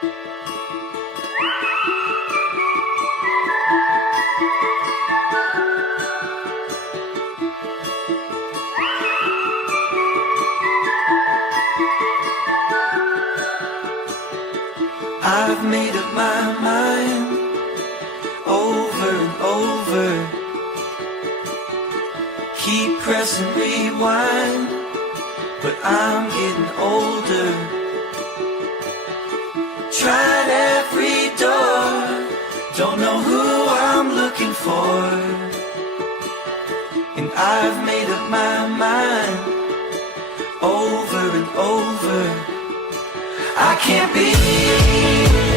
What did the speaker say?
I've made up my mind over and over. Keep pressing rewind, but I'm getting older. Tried every door, don't know who I'm looking for. And I've made up my mind over and over. I can't be